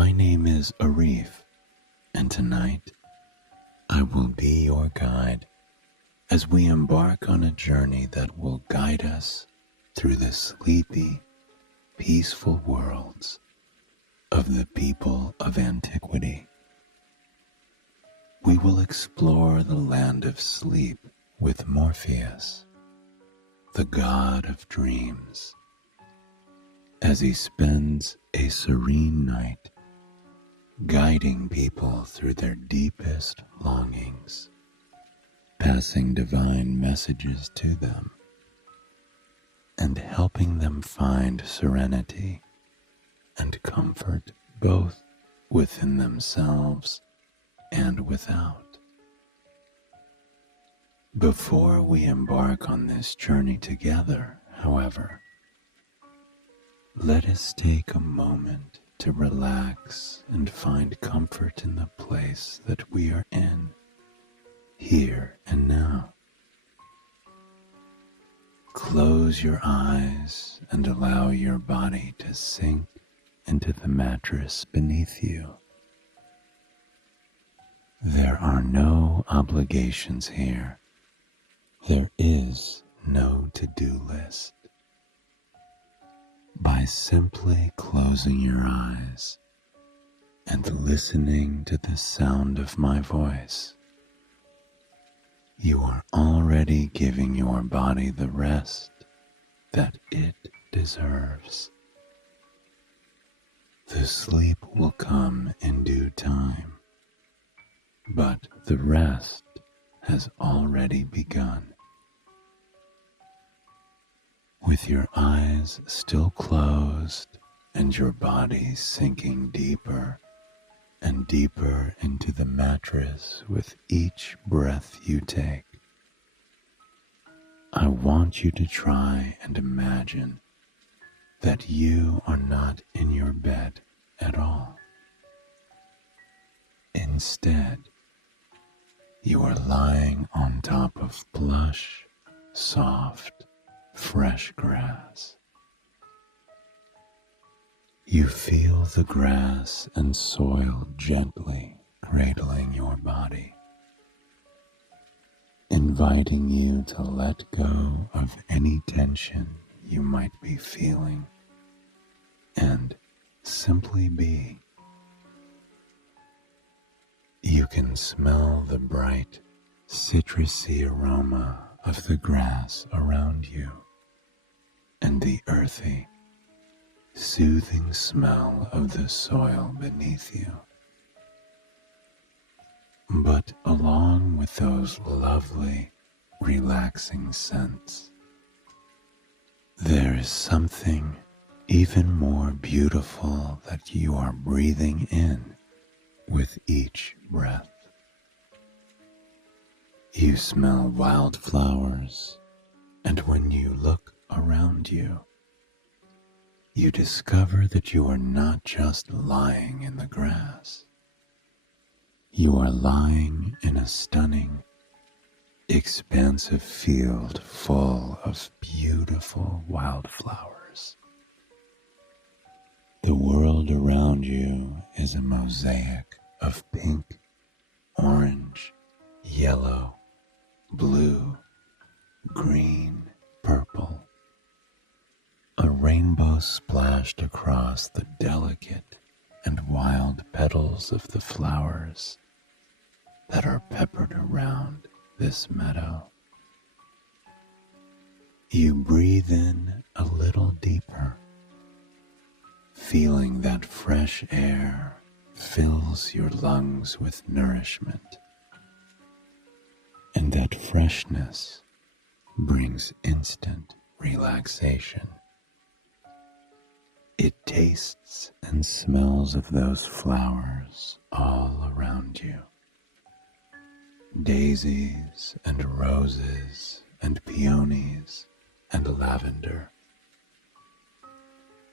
My name is Arif, and tonight I will be your guide as we embark on a journey that will guide us through the sleepy, peaceful worlds of the people of antiquity. We will explore the land of sleep with Morpheus, the god of dreams, as he spends a serene night guiding people through their deepest longings, passing divine messages to them, and helping them find serenity and comfort both within themselves and without. Before we embark on this journey together, however, let us take a moment to relax and find comfort in the place that we are in, here and now. Close your eyes and allow your body to sink into the mattress beneath you. There are no obligations here. There is no to-do list. By simply closing your eyes and listening to the sound of my voice, you are already giving your body the rest that it deserves. The sleep will come in due time, but the rest has already begun. With your eyes still closed and your body sinking deeper and deeper into the mattress with each breath you take, I want you to try and imagine that you are not in your bed at all. Instead, you are lying on top of plush, soft, fresh grass. You feel the grass and soil gently cradling your body, inviting you to let go of any tension you might be feeling and simply be. You can smell the bright, citrusy aroma of the grass around you and the earthy, soothing smell of the soil beneath you. But along with those lovely, relaxing scents, there is something even more beautiful that you are breathing in with each breath. You smell wildflowers, and when you look around you, you discover that you are not just lying in the grass. You are lying in a stunning, expansive field full of beautiful wildflowers. The world around you is a mosaic of pink, orange, yellow, blue, green, purple. A rainbow splashed across the delicate and wild petals of the flowers that are peppered around this meadow. You breathe in a little deeper, feeling that fresh air fills your lungs with nourishment, and that freshness brings instant relaxation. It tastes and smells of those flowers all around you. Daisies and roses and peonies and lavender.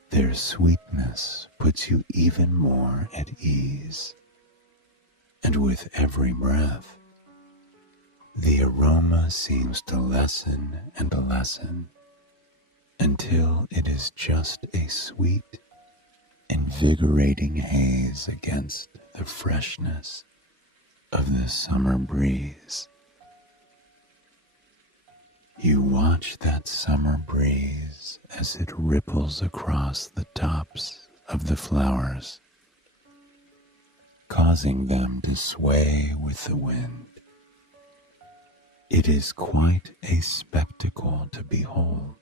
Their sweetness puts you even more at ease, and with every breath, the aroma seems to lessen and lessen until it is just a sweet, invigorating haze against the freshness of the summer breeze. You watch that summer breeze as it ripples across the tops of the flowers, causing them to sway with the wind. It is quite a spectacle to behold,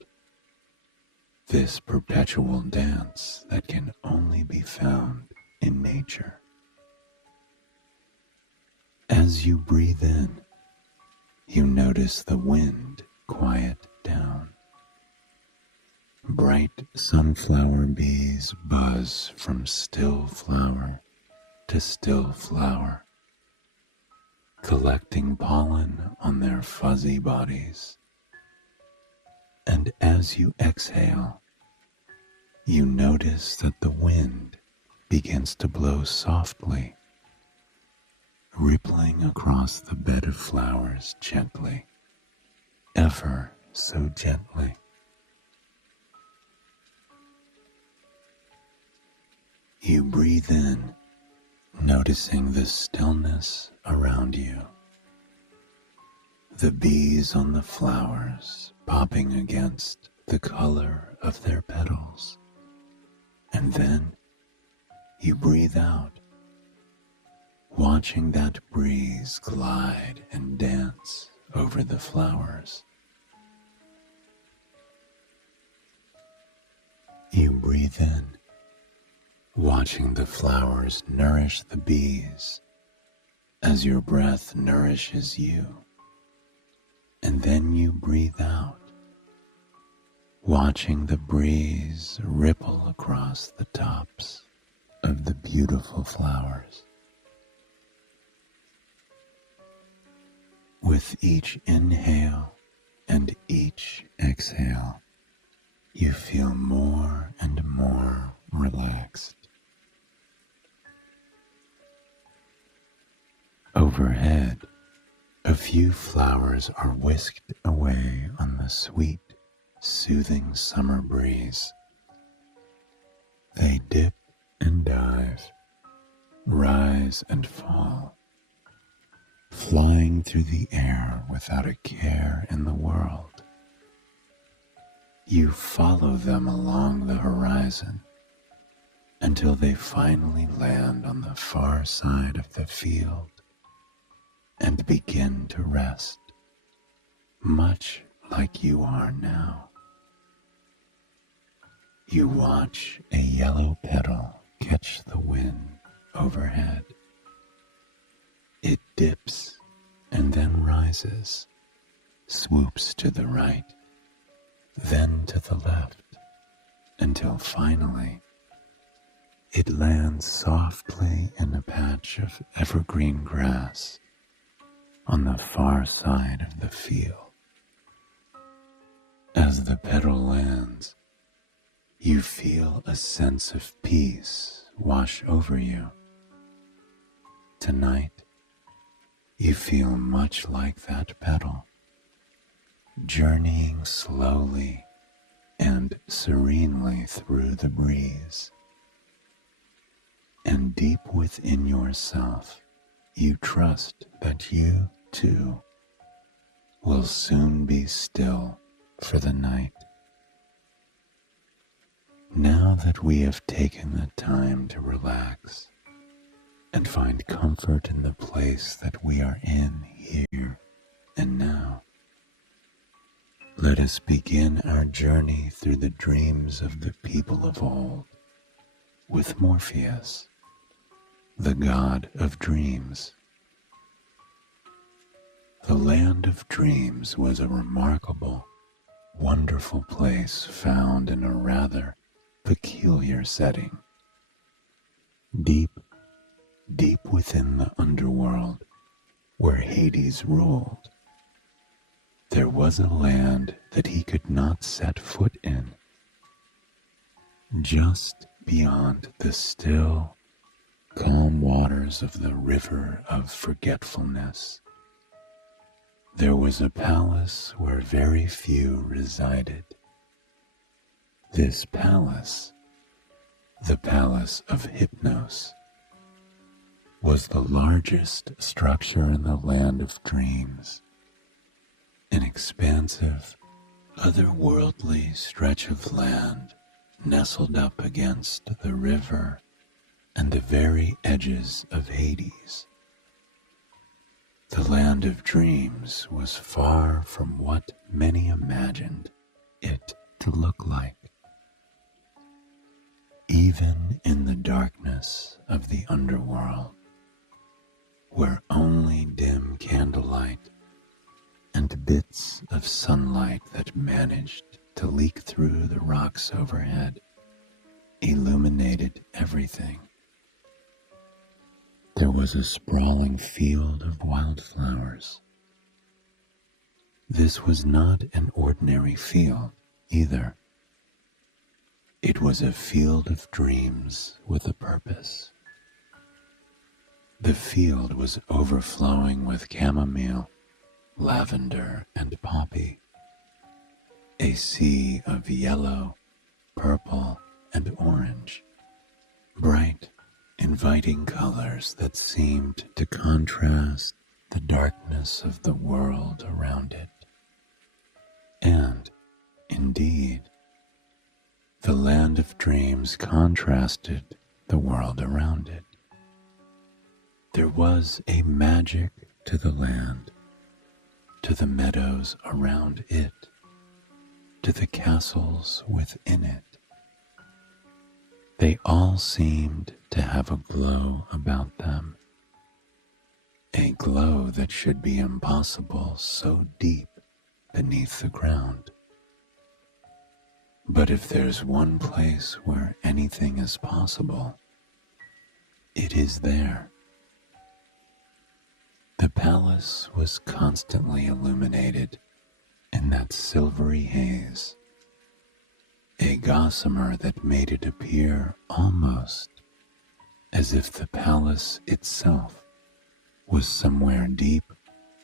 this perpetual dance that can only be found in nature. As you breathe in, you notice the wind quiet down. Bright sunflower bees buzz from still flower to still flower, collecting pollen on their fuzzy bodies. And as you exhale, you notice that the wind begins to blow softly, rippling across the bed of flowers gently, ever so gently. You breathe in, noticing the stillness around you, the bees on the flowers popping against the color of their petals. And then you breathe out, watching that breeze glide and dance over the flowers. You breathe in, watching the flowers nourish the bees as your breath nourishes you. And then you breathe out, watching the breeze ripple across the tops of the beautiful flowers. With each inhale and each exhale, you feel more and more relaxed. Overhead, a few flowers are whisked away on the sweet, soothing summer breeze. They dip and dive, rise and fall, flying through the air without a care in the world. You follow them along the horizon until they finally land on the far side of the field and begin to rest, much like you are now. You watch a yellow petal catch the wind overhead. It dips and then rises, swoops to the right, then to the left, until finally it lands softly in a patch of evergreen grass on the far side of the field. As the petal lands, you feel a sense of peace wash over you. Tonight, you feel much like that petal, journeying slowly and serenely through the breeze. And deep within yourself, you trust that you, too, will soon be still for the night. Now that we have taken the time to relax and find comfort in the place that we are in here and now, let us begin our journey through the dreams of the people of old with Morpheus, the god of dreams. The land of dreams was a remarkable, wonderful place found in a rather peculiar setting. Deep, deep within the underworld, where Hades ruled, there was a land that he could not set foot in. Just beyond the still, calm waters of the river of forgetfulness, there was a palace where very few resided. This palace The Palace of Hypnos was the largest structure in the land of dreams, an expansive, otherworldly stretch of land nestled up against the river and the very edges of Hades. The land of dreams was far from what many imagined it to look like. Even in the darkness of the underworld, where only dim candlelight and bits of sunlight that managed to leak through the rocks overhead illuminated everything, there was a sprawling field of wildflowers. This was not an ordinary field either. It was a field of dreams with a purpose. The field was overflowing with chamomile, lavender, and poppy, a sea of yellow, purple, and orange, bright, inviting colors that seemed to contrast the darkness of the world around it. And, indeed, the land of dreams contrasted the world around it. There was a magic to the land, to the meadows around it, to the castles within it. They all seemed to have a glow about them, a glow that should be impossible so deep beneath the ground. But if there's one place where anything is possible, it is there. The palace was constantly illuminated in that silvery haze, a gossamer that made it appear almost as if the palace itself was somewhere deep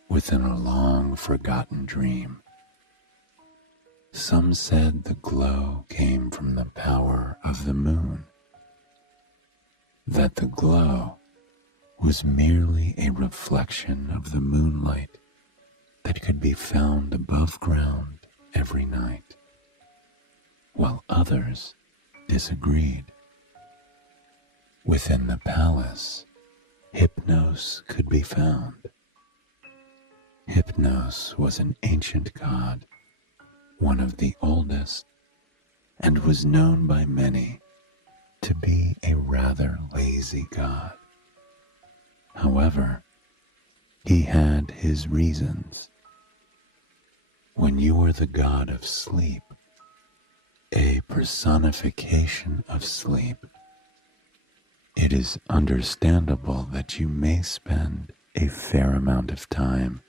within a long forgotten dream. Some said the glow came from the power of the moon, that the glow was merely a reflection of the moonlight that could be found above ground every night, while others disagreed. Within the palace, Hypnos could be found. Hypnos was an ancient god, one of the oldest, and was known by many to be a rather lazy god. However, he had his reasons. When you are the god of sleep, a personification of sleep, it is understandable that you may spend a fair amount of time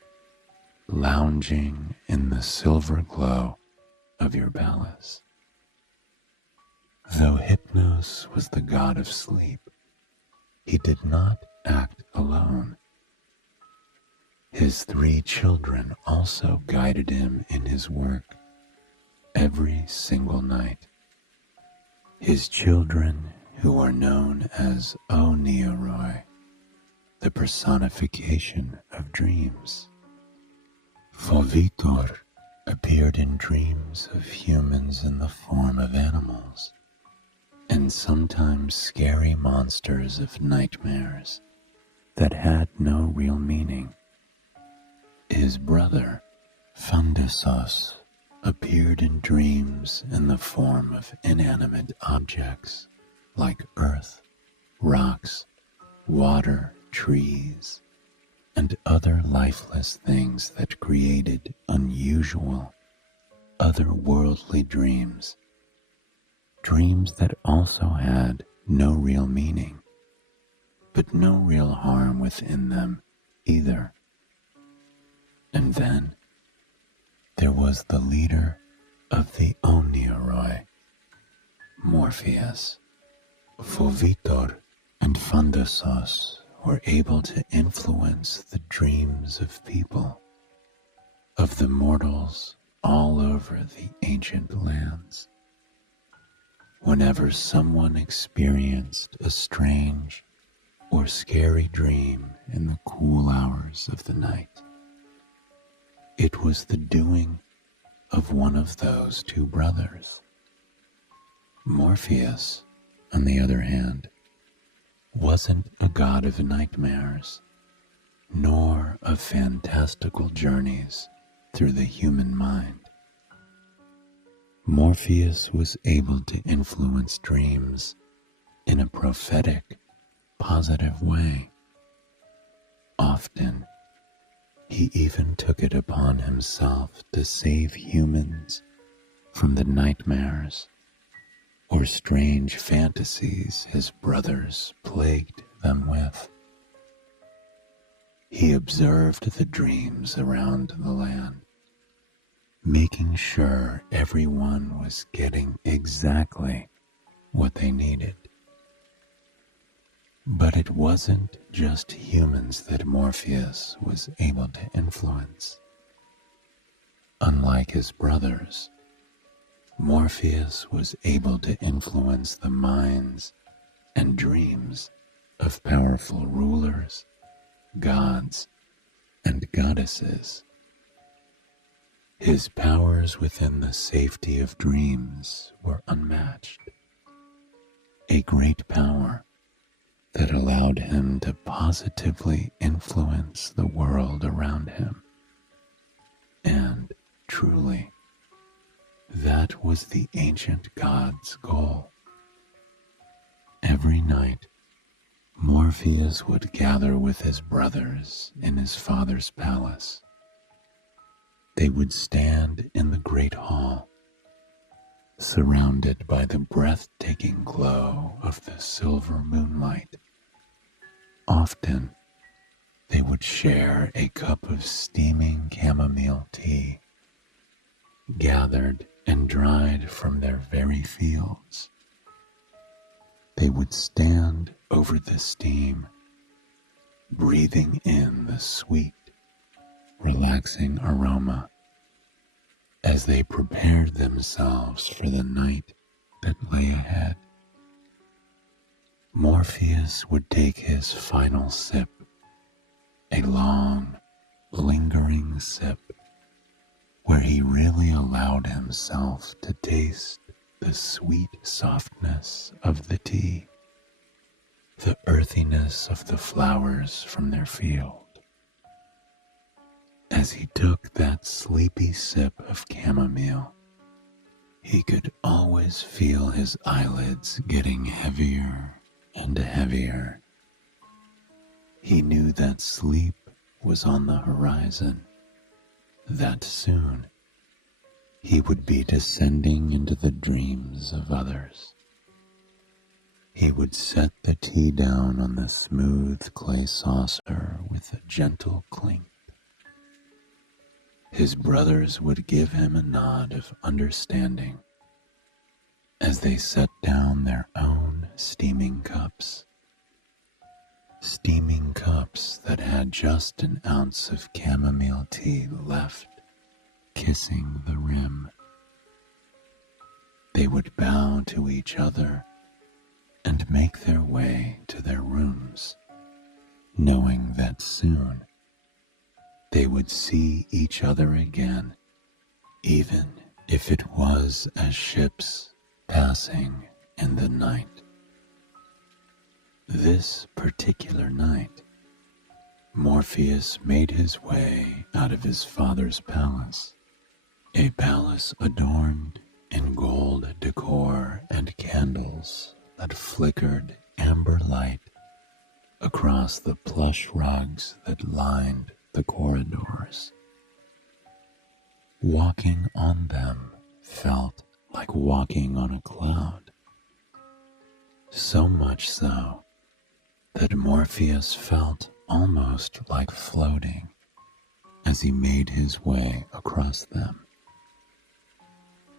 lounging in the silver glow of your palace. Though Hypnos was the god of sleep, he did not act alone. His 3 children also guided him in his work every single night. His children, who are known as Oneiroi, the personification of dreams. Fovitor appeared in dreams of humans in the form of animals, and sometimes scary monsters of nightmares that had no real meaning. His brother, Fundisos, appeared in dreams in the form of inanimate objects like earth, rocks, water, trees, and other lifeless things that created unusual, otherworldly dreams. Dreams that also had no real meaning, but no real harm within them either. And then there was the leader of the Oneiroi, Morpheus. Fovitor and Fundisos were able to influence the dreams of people, of the mortals all over the ancient lands. Whenever someone experienced a strange or scary dream in the cool hours of the night, it was the doing of one of those two brothers. Morpheus, on the other hand, wasn't a god of nightmares, nor of fantastical journeys through the human mind. Morpheus was able to influence dreams in a prophetic, positive way. Often, he even took it upon himself to save humans from the nightmares or strange fantasies his brothers plagued them with. He observed the dreams around the land, making sure everyone was getting exactly what they needed. But it wasn't just humans that Morpheus was able to influence. Unlike his brothers, Morpheus was able to influence the minds and dreams of powerful rulers, gods, and goddesses. His powers within the safety of dreams were unmatched. A great power that allowed him to positively influence the world around him. And truly, that was the ancient god's goal. Every night, Morpheus would gather with his brothers in his father's palace. They would stand in the great hall, surrounded by the breathtaking glow of the silver moonlight. Often, they would share a cup of steaming chamomile tea, gathered and dried from their very fields. They would stand over the steam, breathing in the sweet, relaxing aroma as they prepared themselves for the night that lay ahead. Morpheus would take his final sip, a long, lingering sip, where he really allowed himself to taste the sweet softness of the tea, the earthiness of the flowers from their field. As he took that sleepy sip of chamomile, he could always feel his eyelids getting heavier and heavier. He knew that sleep was on the horizon, that soon he would be descending into the dreams of others. He would set the tea down on the smooth clay saucer with a gentle clink. His brothers would give him a nod of understanding as they set down their own steaming cups that had just an ounce of chamomile tea left, kissing the rim. They would bow to each other and make their way to their rooms, knowing that soon they would see each other again, even if it was as ships passing in the night. This particular night, Morpheus made his way out of his father's palace, a palace adorned in gold decor and candles that flickered amber light across the plush rugs that lined the corridors. Walking on them felt like walking on a cloud, so much so that Morpheus felt almost like floating as he made his way across them.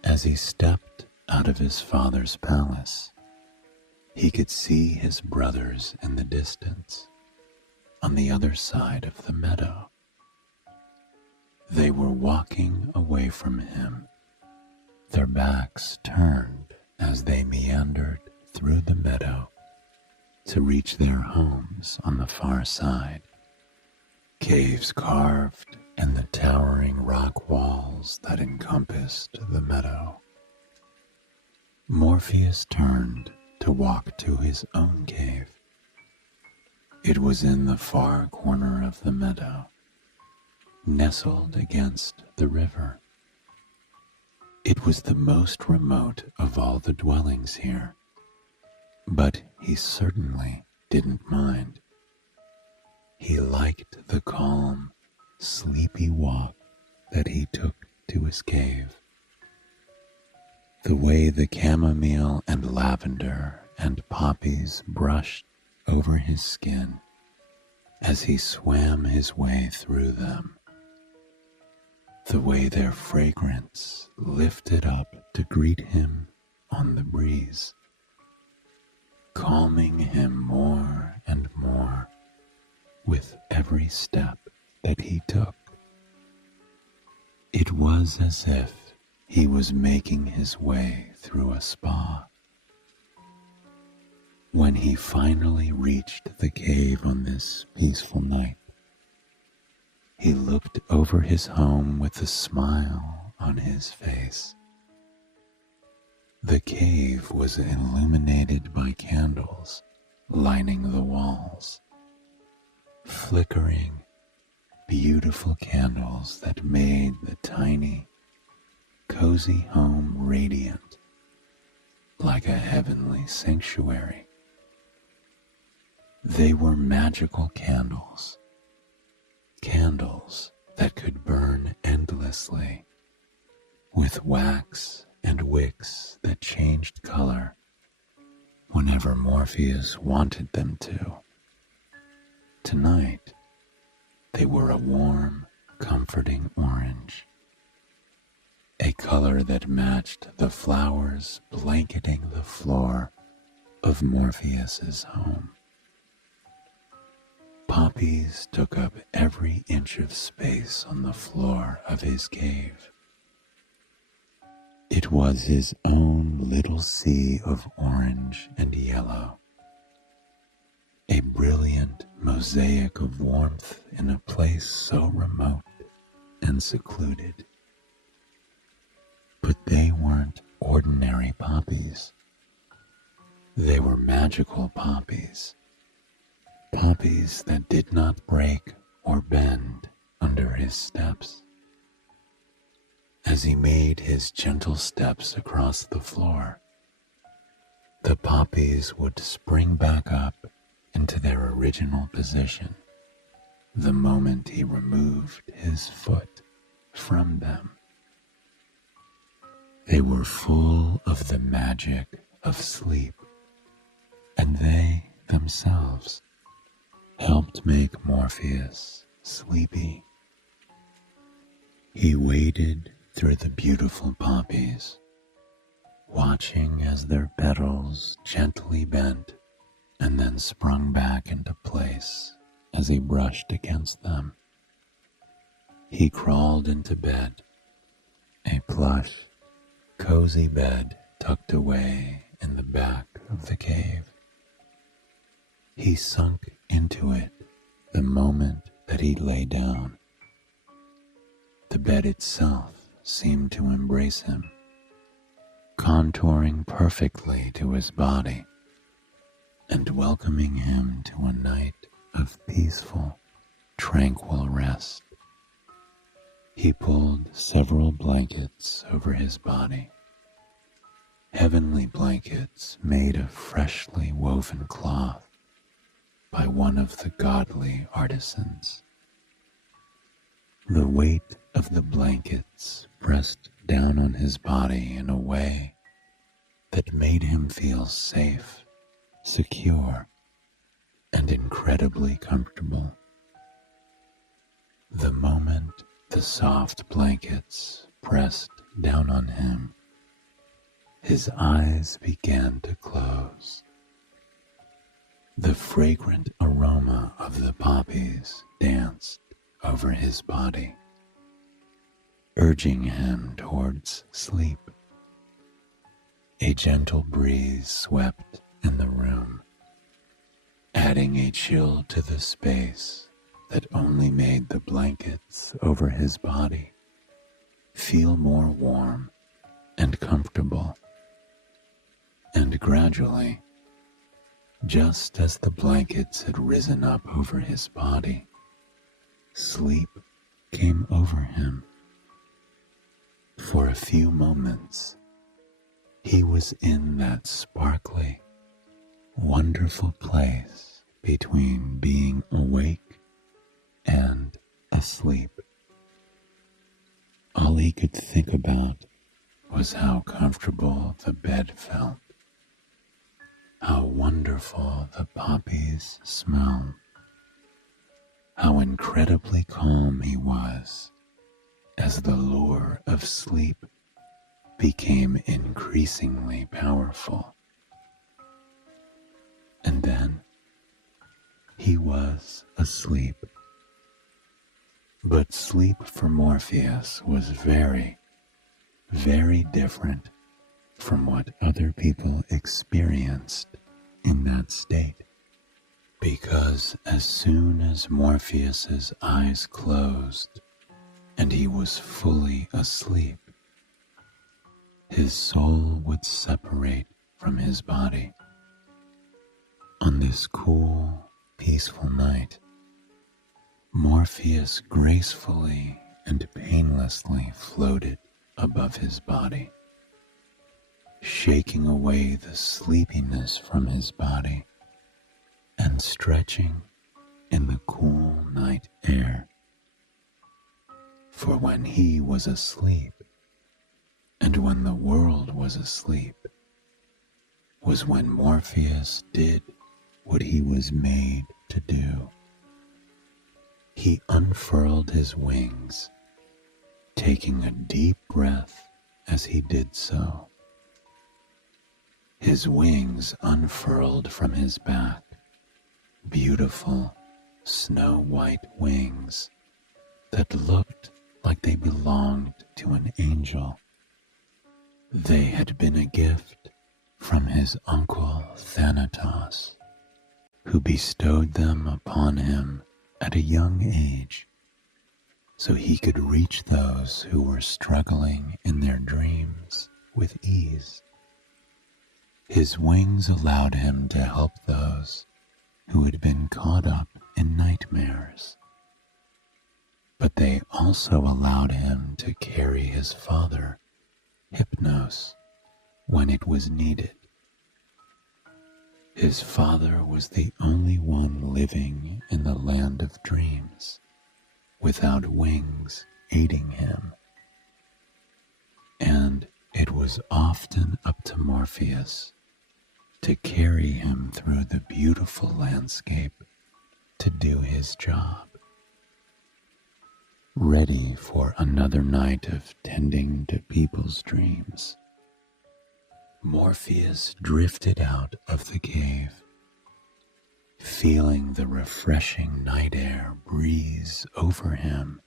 As he stepped out of his father's palace, he could see his brothers in the distance, on the other side of the meadow. They were walking away from him, their backs turned as they meandered through the meadow to reach their homes on the far side. Caves carved in the towering rock walls that encompassed the meadow. Morpheus turned to walk to his own cave. It was in the far corner of the meadow, nestled against the river. It was the most remote of all the dwellings here, but he certainly didn't mind. He liked the calm, sleepy walk that he took to his cave. The way the chamomile and lavender and poppies brushed over his skin as he swam his way through them. The way their fragrance lifted up to greet him on the breeze, calming him more and more with every step that he took. It was as if he was making his way through a spa. When he finally reached the cave on this peaceful night, he looked over his home with a smile on his face. The cave was illuminated by candles lining the walls, flickering, beautiful candles that made the tiny, cozy home radiant like a heavenly sanctuary. They were magical candles, candles that could burn endlessly, with wax and wicks that changed color whenever Morpheus wanted them to. Tonight, they were a warm, comforting orange, a color that matched the flowers blanketing the floor of Morpheus's home. Poppies took up every inch of space on the floor of his cave. It was his own little sea of orange and yellow, a brilliant mosaic of warmth in a place so remote and secluded. But they weren't ordinary poppies. They were magical poppies, poppies that did not break or bend under his steps. As he made his gentle steps across the floor, the poppies would spring back up into their original position the moment he removed his foot from them. They were full of the magic of sleep, and they themselves helped make Morpheus sleepy. He waded through the beautiful poppies, watching as their petals gently bent and then sprung back into place as he brushed against them. He crawled into bed, a plush, cozy bed tucked away in the back of the cave. He sunk into it the moment that he lay down. The bed itself seemed to embrace him, contouring perfectly to his body and welcoming him to a night of peaceful, tranquil rest. He pulled several blankets over his body, heavenly blankets made of freshly woven cloth by one of the godly artisans. The weight of the blankets pressed down on his body in a way that made him feel safe, secure, and incredibly comfortable. The moment the soft blankets pressed down on him, his eyes began to close. The fragrant aroma of the poppies danced over his body, urging him towards sleep. A gentle breeze swept in the room, adding a chill to the space that only made the blankets over his body feel more warm and comfortable. And gradually, just as the blankets had risen up over his body, sleep came over him. For a few moments, he was in that sparkly, wonderful place between being awake and asleep. All he could think about was how comfortable the bed felt, how wonderful the poppies smelled, how incredibly calm he was as the lure of sleep became increasingly powerful. And then he was asleep. But sleep for Morpheus was very, very different from what other people experienced in that state. Because as soon as Morpheus's eyes closed and he was fully asleep, his soul would separate from his body. On this cool, peaceful night, Morpheus gracefully and painlessly floated above his body, shaking away the sleepiness from his body and stretching in the cool night air. For when he was asleep, and when the world was asleep, was when Morpheus did what he was made to do. He unfurled his wings, taking a deep breath as he did so. His wings unfurled from his back, beautiful snow-white wings that looked like they belonged to an angel. They had been a gift from his uncle Thanatos, who bestowed them upon him at a young age, so he could reach those who were struggling in their dreams with ease. His wings allowed him to help those who had been caught up in nightmares, but they also allowed him to carry his father, Hypnos, when it was needed. His father was the only one living in the land of dreams, without wings aiding him. And it was often up to Morpheus to carry him through the beautiful landscape to do his job. Ready for another night of tending to people's dreams, Morpheus drifted out of the cave, feeling the refreshing night air breeze over him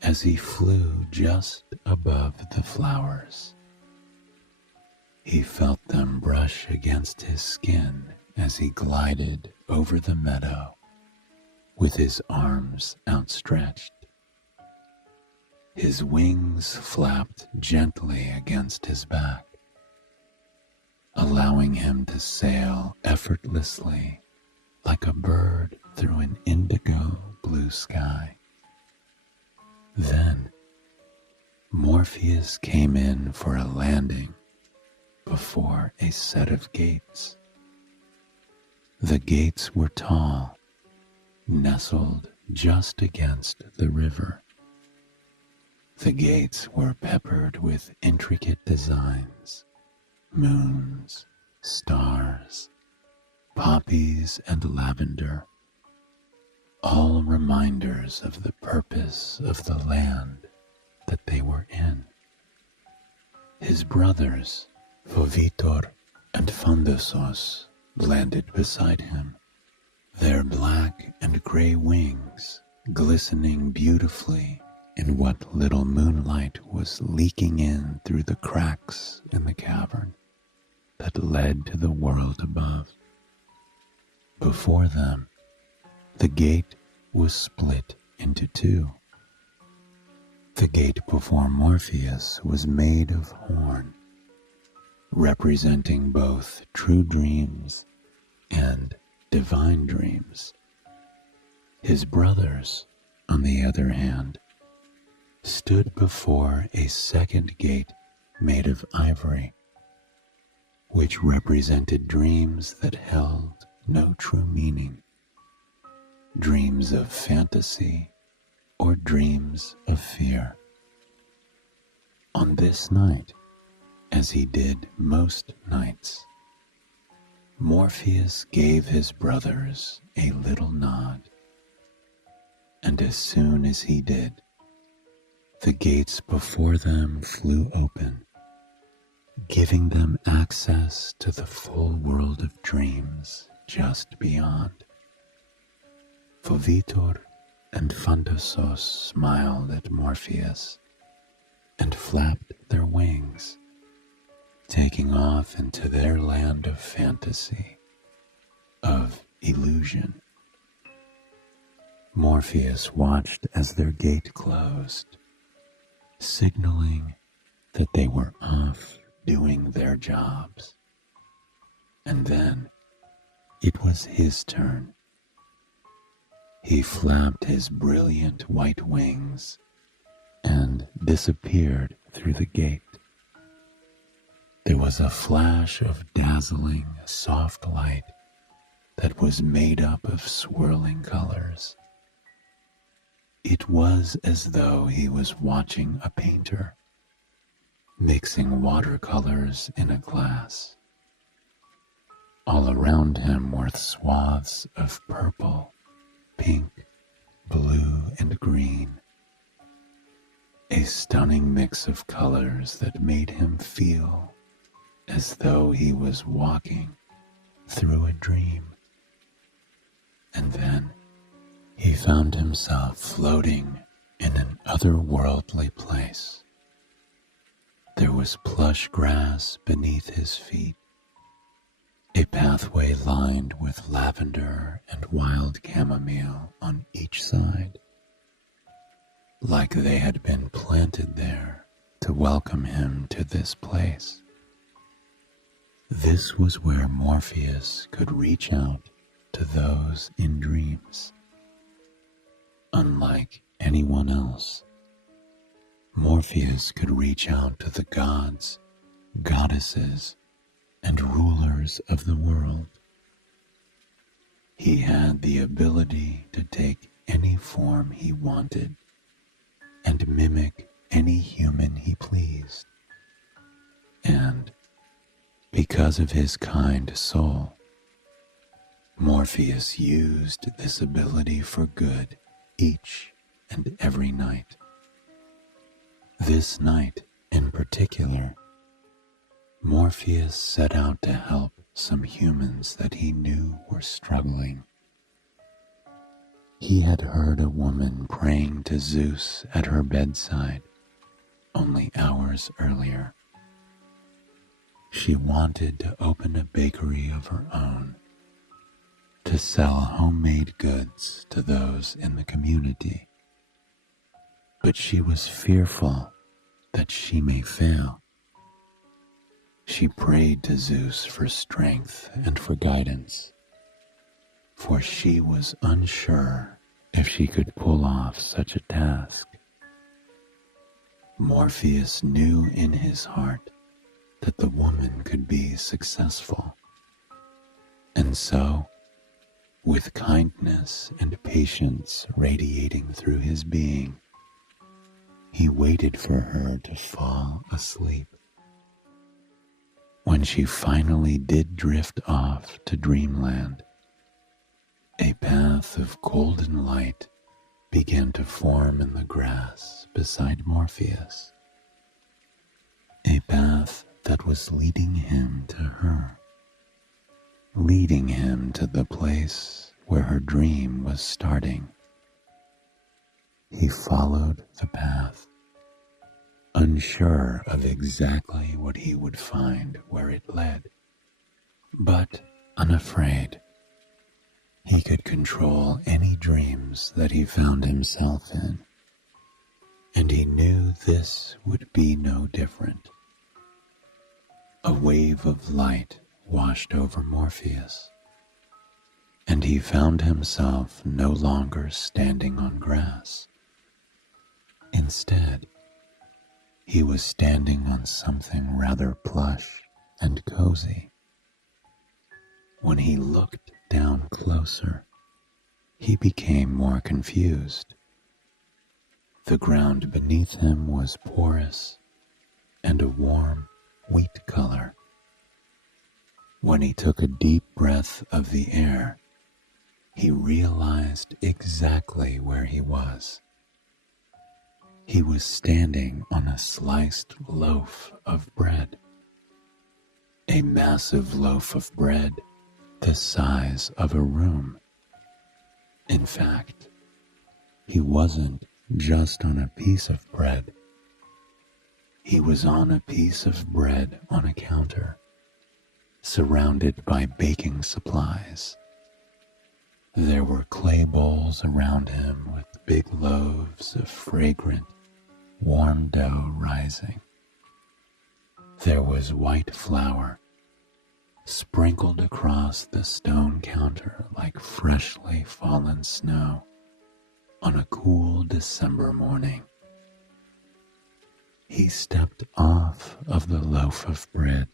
as he flew just above the flowers. He felt them brush against his skin as he glided over the meadow with his arms outstretched. His wings flapped gently against his back, allowing him to sail effortlessly like a bird through an indigo blue sky. Then Morpheus came in for a landing before a set of gates. The gates were tall, nestled just against the river. The gates were peppered with intricate designs, moons, stars, poppies, and lavender, all reminders of the purpose of the land that they were in. His brothers, Fovitor and Fondosos, landed beside him, their black and gray wings glistening beautifully in what little moonlight was leaking in through the cracks in the cavern that led to the world above. Before them, the gate was split into two. The gate before Morpheus was made of horn, representing both true dreams and divine dreams. His brothers, on the other hand, stood before a second gate made of ivory, which represented dreams that held no true meaning, dreams of fantasy or dreams of fear. On this night, as he did most nights, Morpheus gave his brothers a little nod, and as soon as he did, the gates before them flew open, giving them access to the full world of dreams just beyond. Fovitor and Phantasos smiled at Morpheus and flapped their wings, taking off into their land of fantasy, of illusion. Morpheus watched as their gate closed, signaling that they were off doing their jobs. And then it was his turn. He flapped his brilliant white wings and disappeared through the gate. There was a flash of dazzling, soft light that was made up of swirling colors. It was as though he was watching a painter, mixing watercolors in a glass. All around him were swaths of purple, pink, blue, and green, a stunning mix of colors that made him feel as though he was walking through a dream. And then he found himself floating in an otherworldly place. There was plush grass beneath his feet, a pathway lined with lavender and wild chamomile on each side, like they had been planted there to welcome him to this place. This was where Morpheus could reach out to those in dreams. Unlike anyone else, Morpheus could reach out to the gods, goddesses, and rulers of the world. He had the ability to take any form he wanted and mimic any human he pleased. And because of his kind soul, Morpheus used this ability for good each and every night. This night in particular, Morpheus set out to help some humans that he knew were struggling. He had heard a woman praying to Zeus at her bedside only hours earlier. She wanted to open a bakery of her own to sell homemade goods to those in the community. But she was fearful that she may fail. She prayed to Zeus for strength and for guidance, for she was unsure if she could pull off such a task. Morpheus knew in his heart that the woman could be successful, and so, with kindness and patience radiating through his being, he waited for her to fall asleep. When she finally did drift off to dreamland, a path of golden light began to form in the grass beside Morpheus, a path that was leading him to her, leading him to the place where her dream was starting. He followed the path, unsure of exactly what he would find where it led, but unafraid. He could control any dreams that he found himself in, and he knew this would be no different. A wave of light washed over Morpheus, and he found himself no longer standing on grass. Instead, he was standing on something rather plush and cozy. When he looked down closer, he became more confused. The ground beneath him was porous and a warm wheat color. When he took a deep breath of the air, he realized exactly where he was. He was standing on a sliced loaf of bread. A massive loaf of bread the size of a room. In fact, he wasn't just on a piece of bread. He was on a piece of bread on a counter, surrounded by baking supplies. There were clay bowls around him with big loaves of fragrant, warm dough rising. There was white flour sprinkled across the stone counter like freshly fallen snow on a cool December morning. He stepped off of the loaf of bread,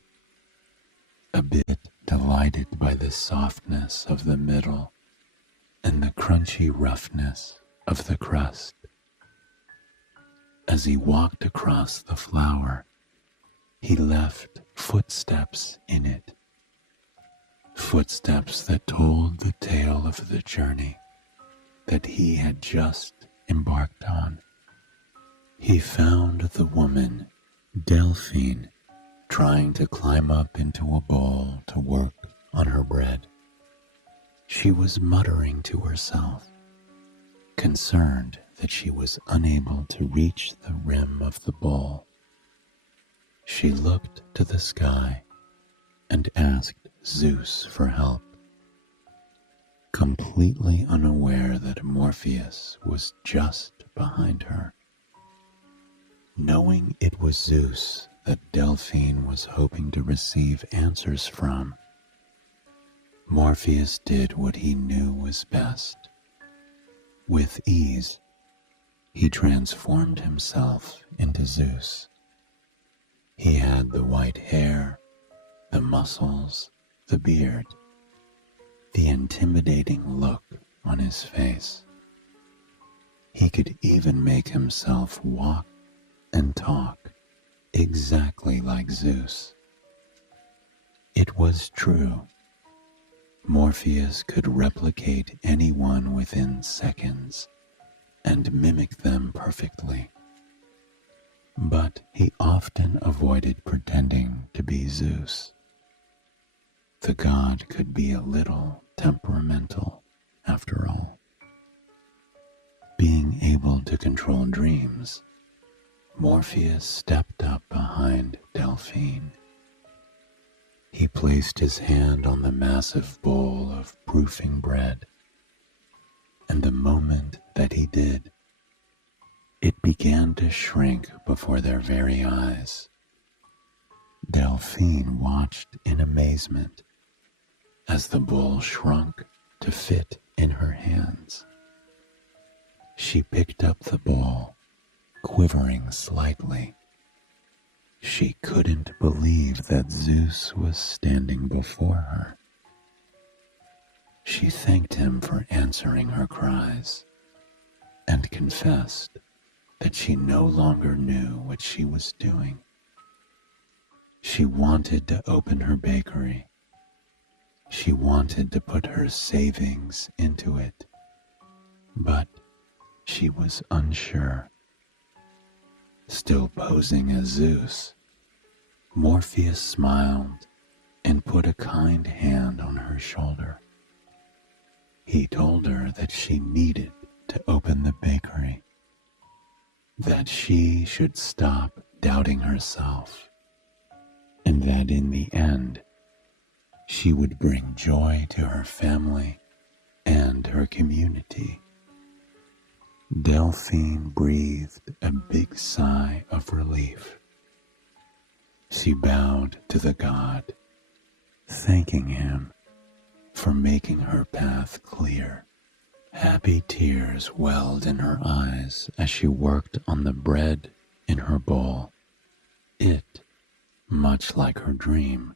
a bit delighted by the softness of the middle and the crunchy roughness of the crust. As he walked across the flour, he left footsteps in it, footsteps that told the tale of the journey that he had just embarked on. He found the woman, Delphine, trying to climb up into a bowl to work on her bread. She was muttering to herself, concerned that she was unable to reach the rim of the bowl. She looked to the sky and asked Zeus for help, completely unaware that Morpheus was just behind her. Knowing it was Zeus that Delphine was hoping to receive answers from, Morpheus did what he knew was best. With ease, he transformed himself into Zeus. He had the white hair, the muscles, the beard, the intimidating look on his face. He could even make himself walk and talk exactly like Zeus. It was true. Morpheus could replicate anyone within seconds and mimic them perfectly. But he often avoided pretending to be Zeus. The god could be a little temperamental, after all. Being able to control dreams, Morpheus stepped up behind Delphine. He placed his hand on the massive bowl of proofing bread, and the moment that he did, it began to shrink before their very eyes. Delphine watched in amazement as the bowl shrunk to fit in her hands. She picked up the bowl, quivering slightly. She couldn't believe that Zeus was standing before her. She thanked him for answering her cries and confessed that she no longer knew what she was doing. She wanted to open her bakery. She wanted to put her savings into it, but she was unsure. Still posing as Zeus, Morpheus smiled and put a kind hand on her shoulder. He told her that she needed to open the bakery that she should stop doubting herself, and that in the end, she would bring joy to her family and her community. Delphine breathed a big sigh of relief. She bowed to the god, thanking him for making her path clear. Happy tears welled in her eyes as she worked on the bread in her bowl. It, much like her dream,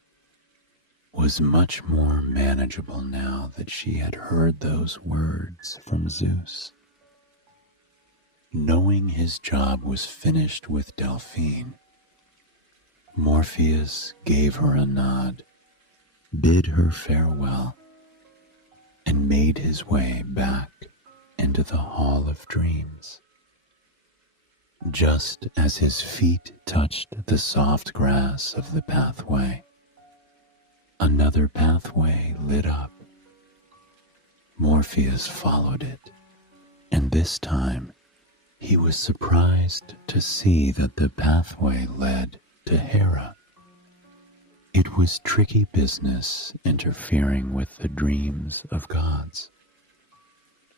was much more manageable now that she had heard those words from Zeus. Knowing his job was finished with Delphine, Morpheus gave her a nod, bid her farewell, and made his way back into the Hall of Dreams. Just as his feet touched the soft grass of the pathway, another pathway lit up. Morpheus followed it, and this time he was surprised to see that the pathway led to Hera. It was tricky business interfering with the dreams of gods,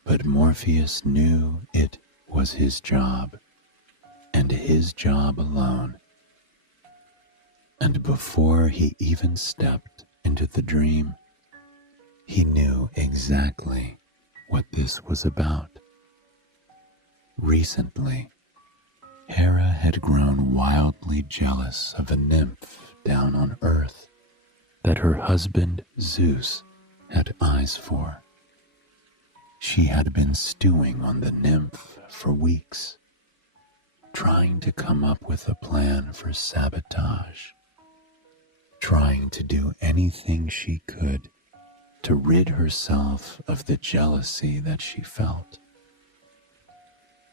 but Morpheus knew it was his job, and his job alone. And before he even stepped into the dream, he knew exactly what this was about. Recently, Hera had grown wildly jealous of a nymph down on Earth that her husband Zeus had eyes for. She had been stewing on the nymph for weeks, trying to come up with a plan for sabotage, trying to do anything she could to rid herself of the jealousy that she felt.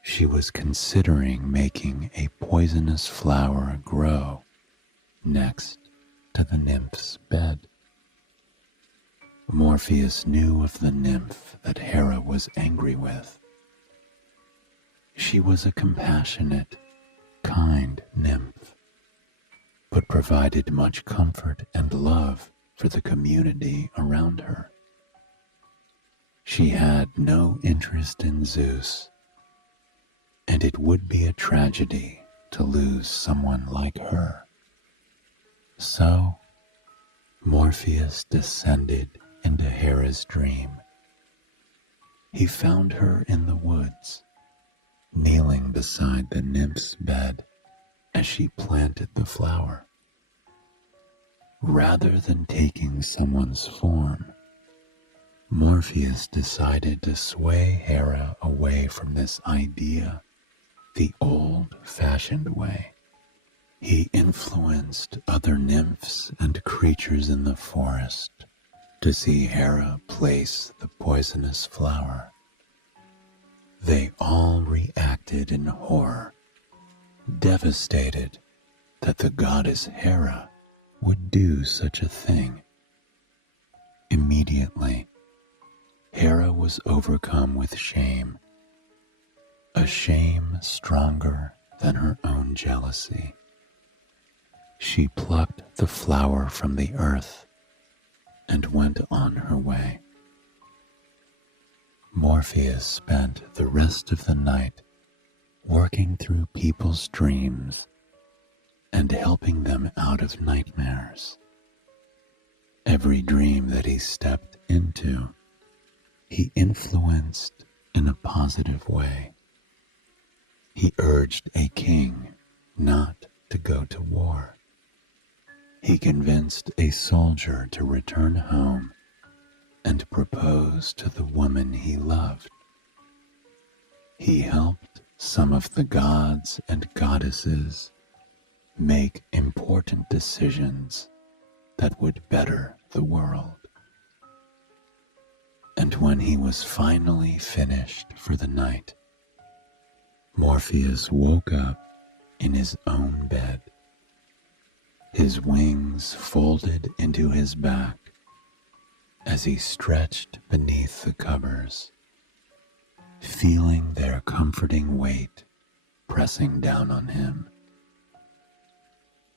She was considering making a poisonous flower grow next to the nymph's bed. Morpheus knew of the nymph that Hera was angry with. She was a compassionate, kind nymph, but provided much comfort and love for the community around her. She had no interest in Zeus, and it would be a tragedy to lose someone like her. So, Morpheus descended into Hera's dream. He found her in the woods, kneeling beside the nymph's bed as she planted the flower. Rather than taking someone's form, Morpheus decided to sway Hera away from this idea the old-fashioned way. He influenced other nymphs and creatures in the forest to see Hera place the poisonous flower. They all reacted in horror, devastated that the goddess Hera would do such a thing. Immediately, Hera was overcome with shame, a shame stronger than her own jealousy. She plucked the flower from the earth and went on her way. Morpheus spent the rest of the night working through people's dreams and helping them out of nightmares. Every dream that he stepped into, he influenced in a positive way. He urged a king not to go to war. He convinced a soldier to return home and propose to the woman he loved. He helped some of the gods and goddesses make important decisions that would better the world. And when he was finally finished for the night, Morpheus woke up in his own bed, his wings folded into his back as he stretched beneath the covers, feeling their comforting weight pressing down on him.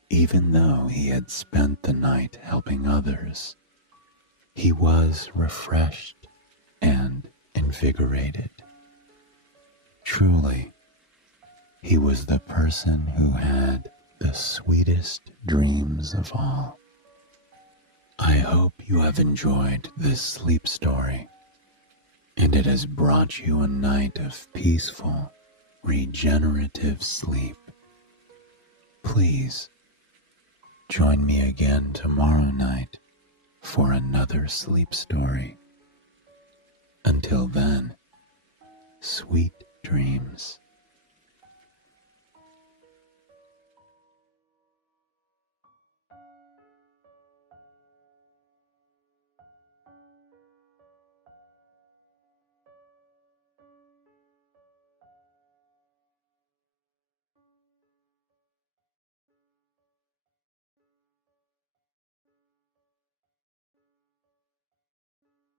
Even though he had spent the night helping others, he was refreshed and invigorated. Truly, he was the person who had the sweetest dreams of all. I hope you have enjoyed this sleep story, and it has brought you a night of peaceful, regenerative sleep. Please join me again tomorrow night for another sleep story. Until then, sweet dreams.